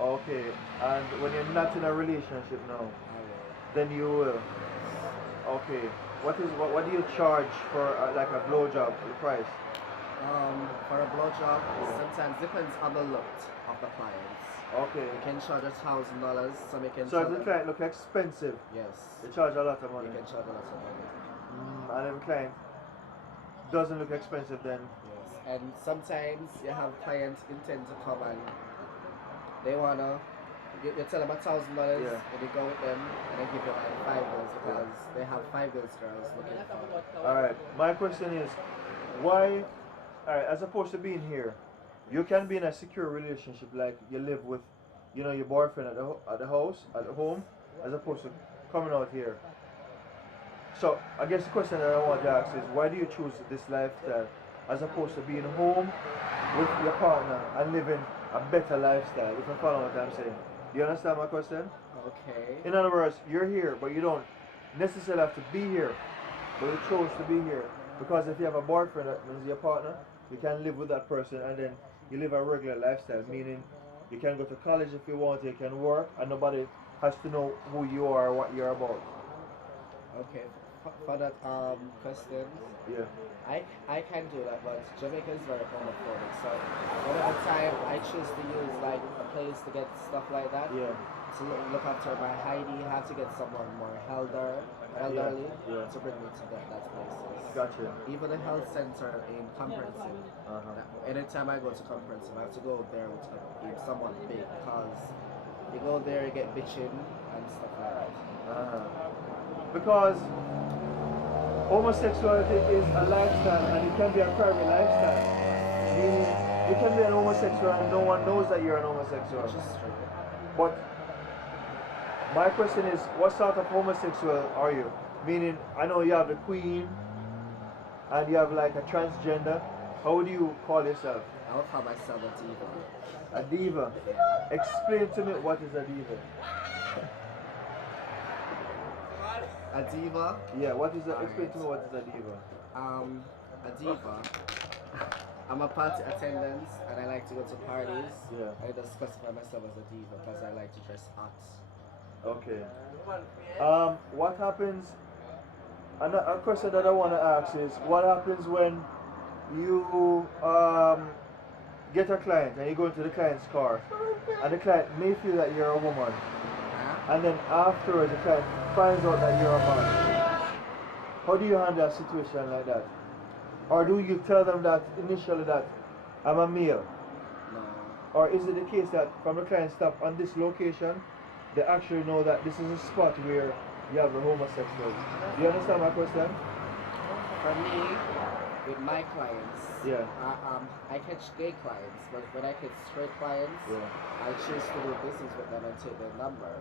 No. Okay. And when you're not in a relationship now, I will. then you will. Okay. What do you charge for like a blowjob? The price? For a blowjob, sometimes depends on the look of the clients. Okay. You can charge $1,000, some you can So charge. if the client look expensive, Yes. they charge a lot of money. You can charge a lot of money. And if the client doesn't look expensive, then Yes. And sometimes you have clients intend to come and they wanna. You tell them $1,000, Yeah. and you go with them, and they give you like $5 because they have $5 girls looking for. all right. My question is, why? All right. As opposed to being here, you can be in a secure relationship, like you live with, your boyfriend at the house, at the home, as opposed to coming out here. So I guess the question that I want to ask is, why do you choose this lifestyle as opposed to being home with your partner and living a better lifestyle? If you follow what I'm saying. Do you understand my question? Okay. In other words, you're here, but you don't necessarily have to be here, but you chose to be here. Because if you have a boyfriend that means your partner, you can live with that person and then you live a regular lifestyle, meaning You can go to college if you want. You can work, and nobody has to know who you are or what you're about. Okay, for that question, Yeah. I can do that, but Jamaica is very homophobic. So whenever time I choose to use like a place to get stuff like that, Yeah. to look after my Heidi, have to get someone more elderly Yeah. to bring me to that places. Gotcha. Even the health center in Comprehensive. Anytime I go to Comprehensive, I have to go there with someone big because you go there, you get bitching and stuff like that. Because homosexuality is a lifestyle, and it can be a private lifestyle. Meaning, you can be an homosexual and no one knows that you're an homosexual. Which is true. But my question is, what sort of homosexual are you? Meaning, I know you have the queen, and you have like a transgender. How would you call yourself? I would call myself a diva. A diva. Explain to me what is a diva. A diva? Yeah, what is a, explain to me what is a diva. A diva. I'm a party attendant and I like to go to parties. Yeah. I just classify myself as a diva because I like to dress hot. Okay. What happens, and a question that I want to ask is, what happens when you get a client and you go into the client's car and the client may feel that you're a woman, and then afterwards the client finds out that you're a man? How do you handle a situation like that? Or do you tell them that initially that I'm a male? No. Or is it the case that from the client stop on this location, they actually know that this is a spot where you have the homosexuals? Do you understand my question? For me, with my clients, Yeah. I catch gay clients, but when I catch straight clients, Yeah. I choose to do business with them and take their number.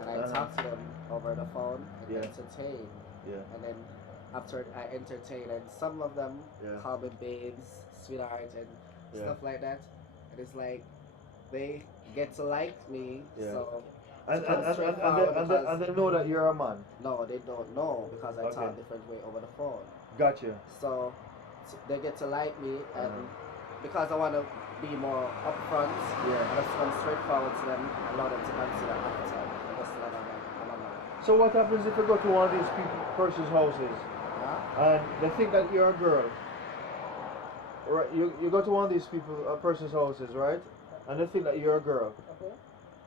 And I talk to them over the phone and entertain. Yeah. And then after I entertain, and some of them call me babes, sweetheart, and stuff like that. And it's like they get to like me, so. And they know that you're a man? No, they don't know because I talk a different way over the phone. Gotcha. So they get to like me, and because I want to be more upfront, I just come straightforward to them, allow them to consider after. And just like I'm a man. So what happens if you go to one of these person's houses and they think that you're a girl? Right, you go to one of these person's houses, right? And they think that you're a girl.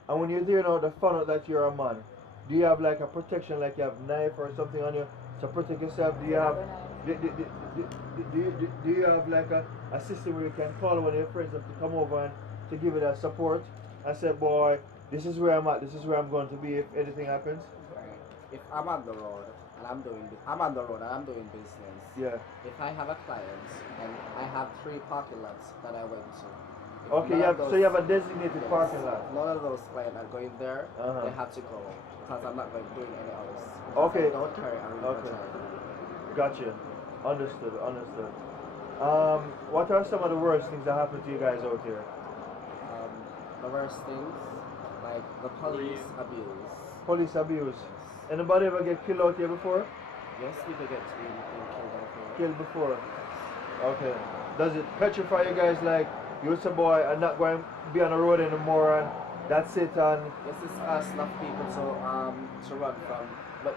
And when you're there now, they find out that you're a man. Do you have like a protection, like you have knife or something on you to protect yourself? Do you have do you have like a system where you can call one of your friends up to come over and to give you that support and say, boy, this is where I'm at, this is where I'm going to be if anything happens? If I'm on the road and I'm doing business. Yeah. If I have a client and I have 3 parking lots that I went to. Okay, so you have a designated parking lot. None of those clients are going there. They have to go because I'm not going to do any others. Okay. I don't carry a real child. Gotcha. Understood. What are some of the worst things that happen to you guys out here? The worst things, like the police abuse. Police abuse. Anybody ever get killed out here before? Yes, people get killed out here. Killed before. Okay. Does it petrify you guys like you're a boy and not going to be on the road anymore and that's it? And yes, it's us enough people to run from, but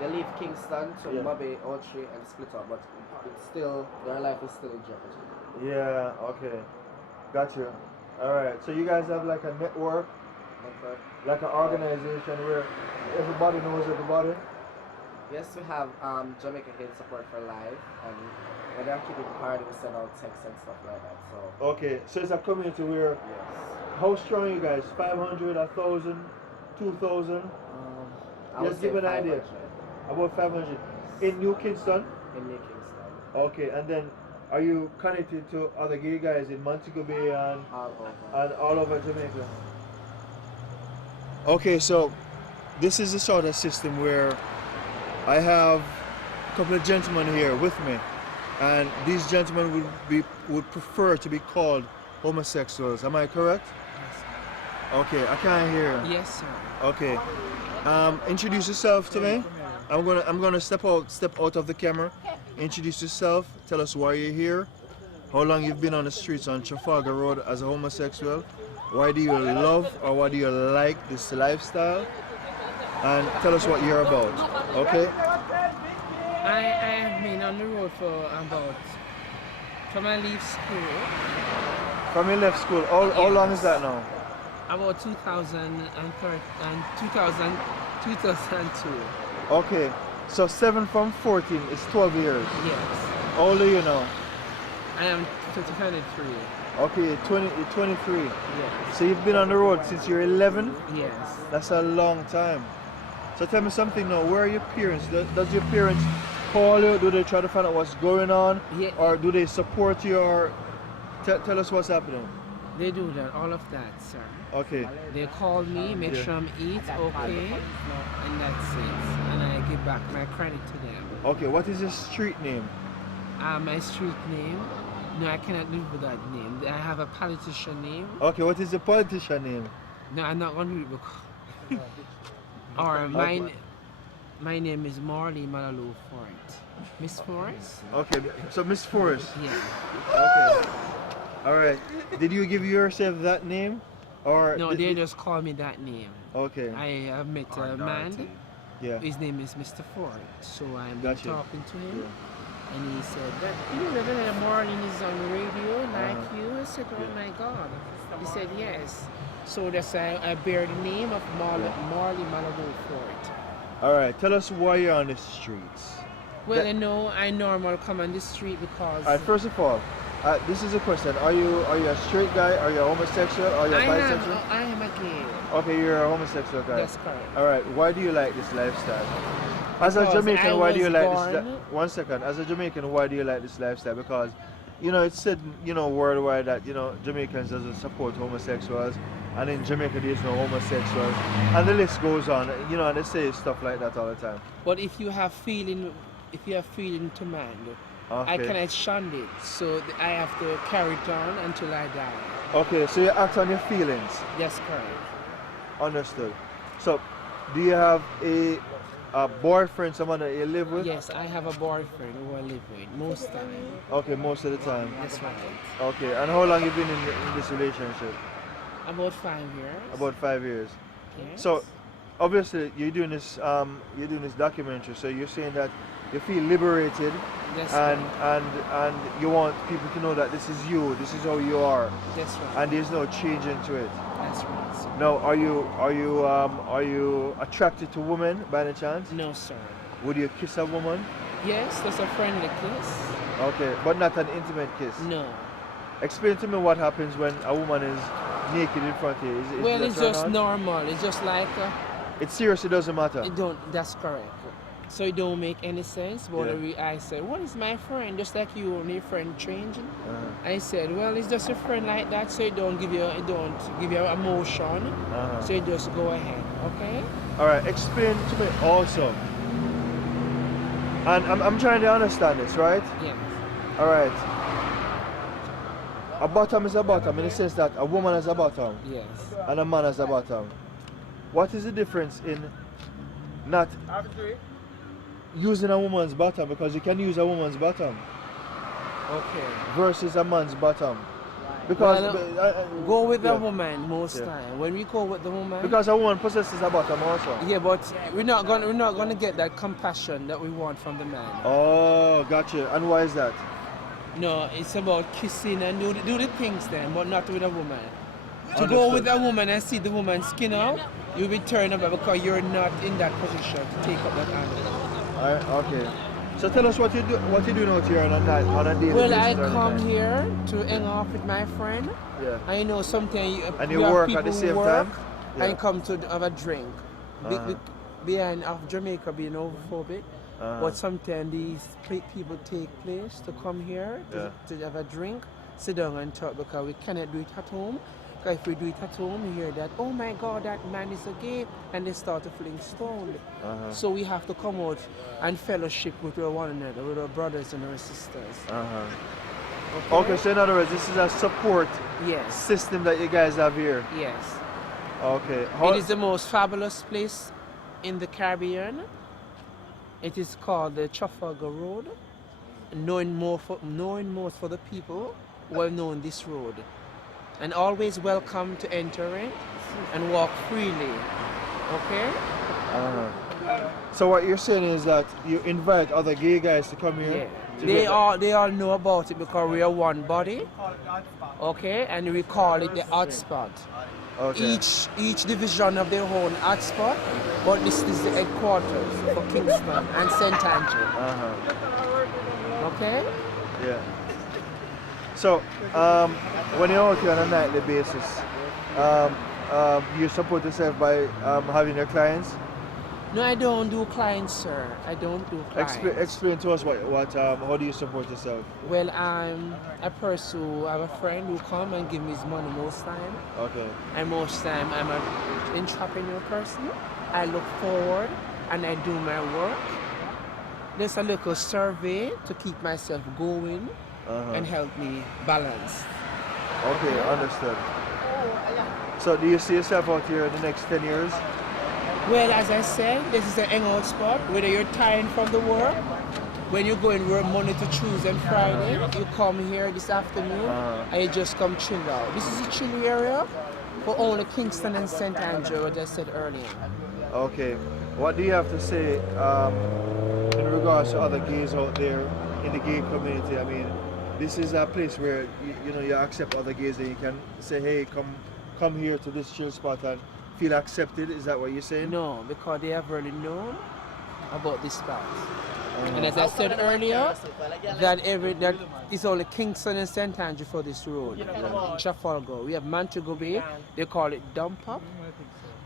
they leave Kingston to Mobay, Otree and split up, but it's still, their life is still in jeopardy. Yeah, okay. Gotcha. Alright, so you guys have like a network? Like an organization where everybody knows everybody? Yes, we have Jamaica Hate Support for Life, and when they're keeping party, we send out texts and stuff like that. So okay, so it's a community where, how strong are you guys? 500, 1,000, 2,000? Just give an idea. About 500. In New Kingston? In New Kingston. Okay, and then are you connected to other gay guys in Montego Bay and all over Jamaica? Okay, so this is the sort of system where I have a couple of gentlemen here with me, and these gentlemen would prefer to be called homosexuals. Am I correct? Yes. Okay, I can't hear. Yes, sir. Okay. Introduce yourself to me. I'm gonna step out of the camera. Introduce yourself. Tell us why you're here. How long you've been on the streets on Trafalgar Road as a homosexual. Why do you love or why do you like this lifestyle? And tell us what you're about, okay? I have been on the road for about, from I leave school. From you left school, how long is that now? About 2002. Okay, so 7 from 14 is 12 years. Yes. How old are you now? I am 23. Okay, 23. Yes. So you've been on the road since you're 11? Yes. That's a long time. So tell me something now, where are your parents? Does your parents call you? Do they try to find out what's going on? Yeah. Or do they support you? Or tell us what's happening. They do that, all of that, sir. Okay. They call me, make sure I'm okay, and that's it. And I give back my credit to them. Okay, what is your street name? My street name? No, I cannot live with that name. I have a politician name. Okay, what is the politician name? No, I'm not going to read because... Or my name is Marley Malalu Fort. Miss Forrest? Okay, so Miss Forrest. Yeah. Okay. Alright. Did you give yourself that name? Or no, they just call me that name. Okay. I have met a man. Yeah. His name is Mr. Ford. So I'm Gotcha. talking to him. And he said that you never had Marlin is on the radio like you. I said, oh my God. He said yes. So that's why I bear the name of Marley Malabu Fort. Alright, tell us why you're on the streets. Well, you know, I normally come on the street because... Alright, first of all, this is a question. Are you a straight guy? Are you a homosexual? Are you a bisexual? I am a gay. Okay, you're a homosexual guy. That's correct. Alright, why do you like this lifestyle? As a Jamaican, why do you like this? 1 second. As a Jamaican, why do you like this lifestyle? Because, you know, it's said, you know, worldwide that, you know, Jamaicans doesn't support homosexuals. And in Jamaica, there's no homosexuals. And the list goes on, you know, and they say stuff like that all the time. But if you have feeling to man, I cannot shun it. So I have to carry it on until I die. Okay, so you act on your feelings. That's correct. Understood. So, do you have a boyfriend, someone that you live with? Yes, I have a boyfriend who I live with most time. Okay, most of the time. That's right. Okay, and how long you been in this relationship? About 5 years. About 5 years. Yes. So, obviously, you're doing this documentary. So you're saying that you feel liberated, and you want people to know that this is you, this is how you are. That's right. And there's no change into it. That's right. Sir. Now, are you attracted to women by any chance? No, sir. Would you kiss a woman? Yes, that's a friendly kiss. Okay, but not an intimate kiss. No. Explain to me what happens when a woman is naked in front of you. Well, it's just normal. It's just like... It's serious, it doesn't matter. It don't. That's correct. So it don't make any sense. But I said, what is my friend? Just like you and your friend changing. I said, well, it's just a friend like that. So it don't give you emotion. So you just go ahead. Okay. All right. Explain to me also. And I'm trying to understand this, right? Yes. All right. A bottom is a bottom in the sense that a woman is a bottom. Yes. And a man is a bottom. What is the difference in not using a woman's bottom, because you can use a woman's bottom, versus a man's bottom? Because go with the woman most time. When we go with the woman, because a woman possesses a bottom also. Yeah, but we're not gonna get that compassion that we want from the man. Oh, gotcha. And why is that? No, it's about kissing and do the things then, but not with a woman. To Understood. go with a woman and see the woman's skin out, you'll be turned up because you're not in that position to take up that angle. Okay. So tell us what you doing out here on a daily basis. Well, I come here to hang off with my friend. Yeah. I know sometimes and you work at the same time. Yeah. I come to have a drink. Behind of Jamaica being homophobic, but sometimes these people take place to come here to have a drink, sit down and talk, because we cannot do it at home. Because if we do it at home, we hear that, oh my God, that man is a gay, and they start to fling stone. So we have to come out and fellowship with one another, with our brothers and our sisters. Okay, so in other words, this is a support system that you guys have here. Yes. Okay. It is the most fabulous place in the Caribbean. It is called the Trafalgar Road. Knowing most for the people, well known this road. and always welcome to enter it and walk freely. Okay? So what you're saying is that you invite other gay guys to come here? Yeah. They all know about it because we are one body. Okay? And we call it the hotspot. Okay. Each division of their own hotspot, but this is the headquarters for Kingston and St. Andrew. Okay? Yeah. So, when you're out here on a nightly basis, you support yourself by having your clients? No, I don't do clients, sir. I don't do clients. Explain to us how do you support yourself? Well, I'm a person who have a friend who come and give me his money most time. Okay. And most time I'm an entrepreneur person. I look forward and I do my work. There's a little survey to keep myself going and help me balance. Okay, understood. So do you see yourself out here in the next 10 years? Well, as I said, this is a hangout spot. Whether you're tired from the work, when you go in work Monday to Tuesday and Friday, you come here this afternoon and you just come chill out. This is a chill area for only Kingston and St. Andrew, as I said earlier. Okay. What do you have to say in regards to other gays out there in the gay community? I mean, this is a place where you accept other gays and you can say, hey, come here to this chill spot and feel accepted. Is that what you're saying? No, because they have already known about this spot. And as I said earlier, that it's only Kingston and St. Andrew for this road. Trafalgar. We have Maker Gully, they call it Dump Up.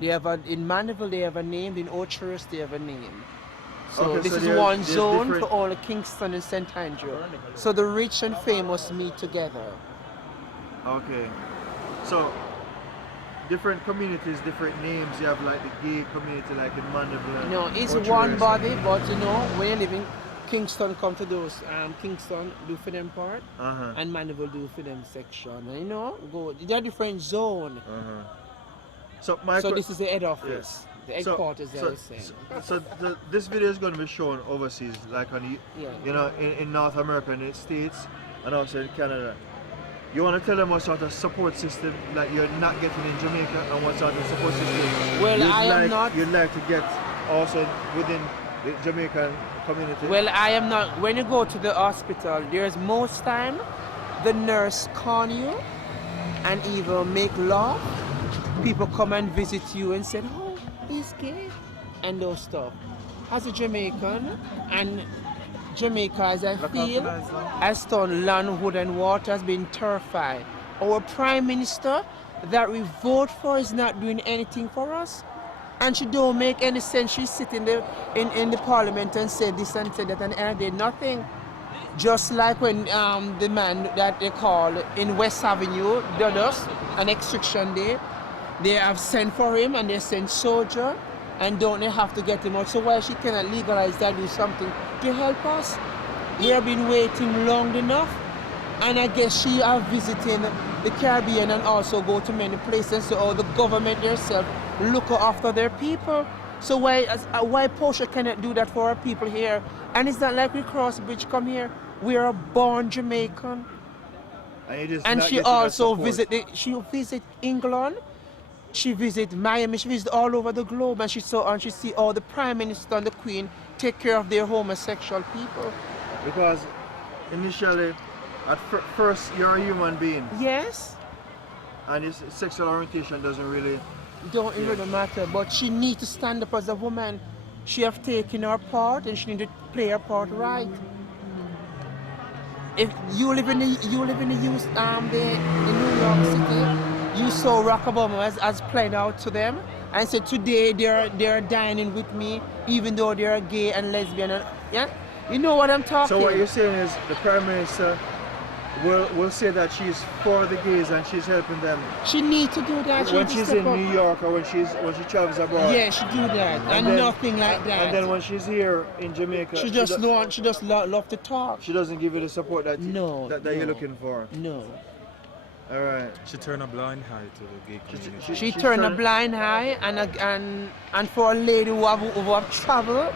They have in Mandeville they have a name, in Orchards they have a name. So okay, this is one zone for all of Kingston and St. Andrew. So the rich and famous meet together. Okay. So different communities, different names. You have like the gay community, like in Mandeville. No, it's one body, but when you live in Kingston, come to those. Kingston do for them part, and Mandeville do for them section. And, go. They're different zone. So this is the head office, the headquarters. So this video is going to be shown overseas, like in North America, in the States, and also in Canada. You want to tell them what sort of support system like you're not getting in Jamaica and what sort of support system you'd like to get also within the Jamaican community? Well, I am not. When you go to the hospital, there's most time the nurse con you and even make love. People come and visit you and say, oh, he's gay, and those stuff. As a Jamaican, and Jamaica, as I feel, has turned land, wood and water, has been terrified. Our Prime Minister that we vote for is not doing anything for us. And she don't make any sense. She sit in the parliament and say this and say that and did nothing. Just like when the man that they call in West Avenue did us an extraction day, they have sent for him and they sent soldier and don't they have to get him out. So why she cannot legalize that, do something to help us? We have been waiting long enough, and I guess she are visiting the Caribbean and also go to many places. So the government themselves look after their people. So why Portia cannot do that for our people here? And it's not like we cross the bridge, come here. We are born Jamaican. And she also visit England. She visit Miami, she visit all over the globe, and she see all the Prime Minister and the Queen take care of their homosexual people. Because initially, at first, you're a human being. Yes. And your sexual orientation doesn't really... Don't really matter, but she needs to stand up as a woman. She have taken her part, and she need to play her part right. If you live in the New York City, you saw Rock Obama as played out to them and said today they're dining with me even though they're gay and lesbian and, yeah? You know what I'm talking about. So what you're saying is the Prime Minister will say that she's for the gays and she's helping them. She needs to do that. When she's in New York or when she travels abroad. Yeah, she do that and then, nothing like that. And then when she's here in Jamaica, she just love to talk. She doesn't give you the support that you're looking for. No. All right. She turned a blind eye to the gay community. She turned a blind eye, and for a lady who have traveled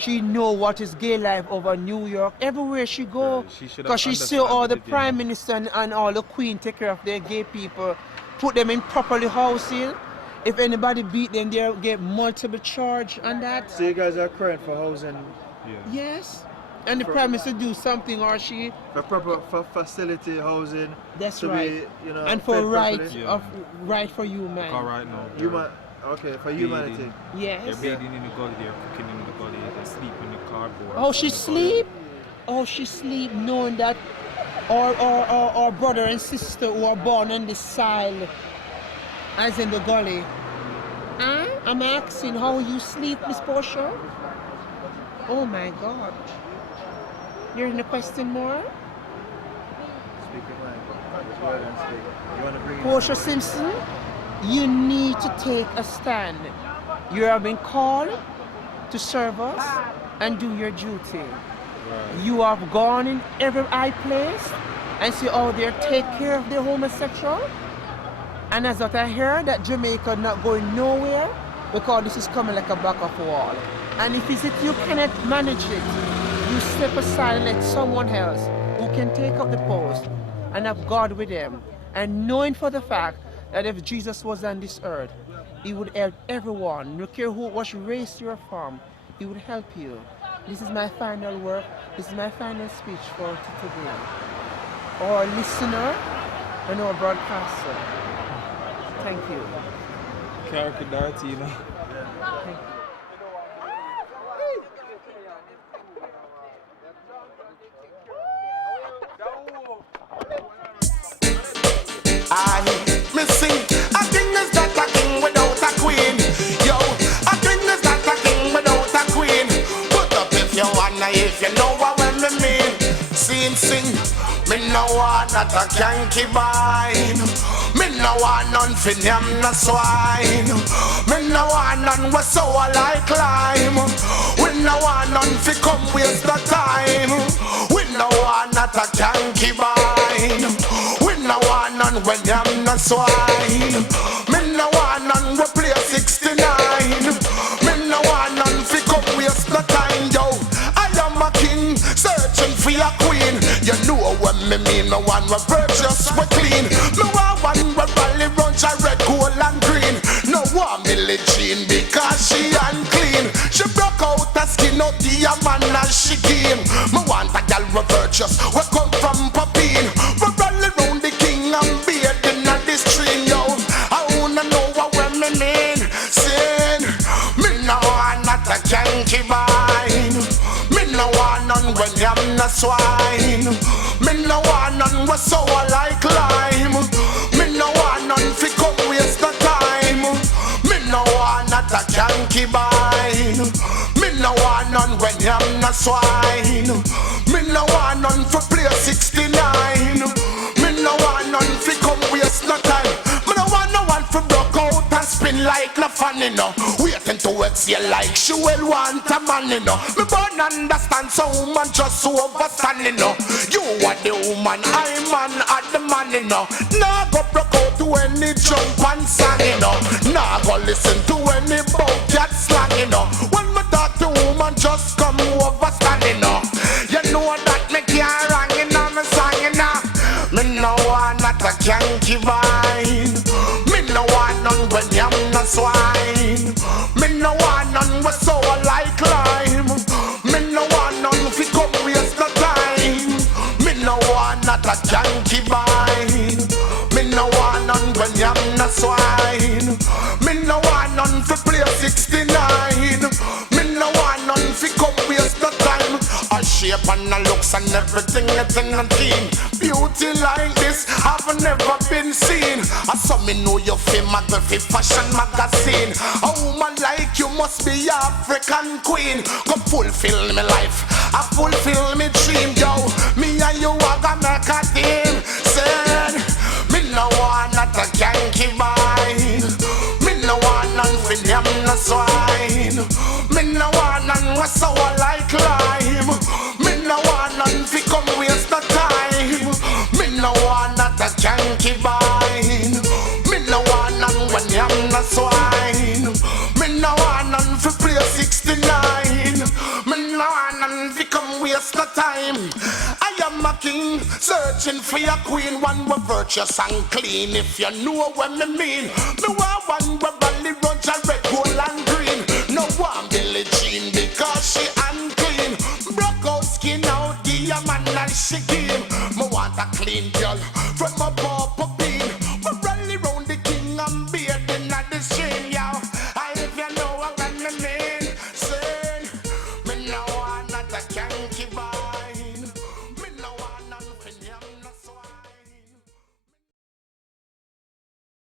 She know what is gay life over New York, everywhere she go. Because she see all the prime minister and all the queen take care of their gay people, put them in properly housing. If anybody beat them, they get multiple charge on that. So you guys are crying for housing? Yes. And the prime minister do something, or she for proper facility housing. That's to right. Be, you know, and for right properly. of right for human. All right now. Okay, for humanity. Yes. They're bathing in the gully, they're cooking in the gully, they sleep in the cardboard. Oh, she sleep? Oh, she sleep knowing that our brother and sister who are born on this side, as in the gully. Huh? I'm asking how you sleep, Miss Portia? Oh my God. You're in the question more? Portia Simpson, you need to take a stand. You have been called to serve us and do your duty. Right. You have gone in every high place and see how they take care of the homosexual. And as what I heard, that Jamaica not going nowhere because this is coming like a back of wall. And if it's you cannot manage it, you step aside and let someone else who can take up the post and have God with them. And knowing for the fact that if Jesus was on this earth, he would help everyone, no care who what race you're from, he would help you. This is my final work, this is my final speech for today. Our listener and our broadcaster. Thank you. Character Darty, you know. Thank you. I missing a king is not a king without a queen. Yo, a king is not a king without a queen. Put up if you wanna, if you know what we mean. Sing, me no want not a concubine. Me no want none for them no swine. Me no want none with so I like climb. We no want none for come waste the time. We no want not a concubine. We no want none when them no swine. Me no want none we play 69. Me no want none fi come waste no time. Yo, I am a king searching for a queen. You know what me mean. No one we virtuous we clean. Me want one we rally bunch of red, gold and green. No one Billie Jean because she unclean. She broke out her skin out the man as she came. Me want a girl we virtuous we come from Papine. We rally round the king and bathing at the stream. Yo, I wanna know what we mean. Sin, me no want not a concubine. Me no want none when I'm not swine. Me no want none with so I like lime. Me no want none fi come waste the time. Me no want not a concubine. Me no want none when I'm not swine. Me no want none for play 69. Me no want none fi come waste no time. Me no want no one for broke out and spin like no funny no. Waiting to exhale like she will want a man you know. Me born understand so woman just so overstanding no. You are the woman, I man are the man you know. Nah go broke out to any jump and song you know. Nah go listen to any bucket slang you know. When me talk to woman just come overstand you know. You know that me can't wrong you know me song you know. Me no want not a concubine. Me no want none when I'm not swine. Me no want none with so I like climb. Me no want none fi come waste no time. Me no want not a concubine. Me no want none when I'm not swine. Me no want none fi play 69. Me no want none fi come waste no time. A shape and a looks and everything that's in a team. Beauty like this have never been seen. I saw me know you feel magazine, fashion magazine. A woman like you must be African queen. Come fulfill me life, I fulfill me dream. Yo, me and you are gonna make a team. Said, me no want not a concubine. Me no want none for them no swine. Me no want none with so I like lime. Me no want none fi come waste no time. Me no want not a concubine. Me no want none when I'm not swine. Me no want none fi play 69. Me time. I am a king, searching for your queen, one with virtuous and clean. If you know what me mean, me want one with Valley Roger, red, gold and green. No one Billie Jean because she unclean. Broke out skin out, give a man and she game. Me want a clean girl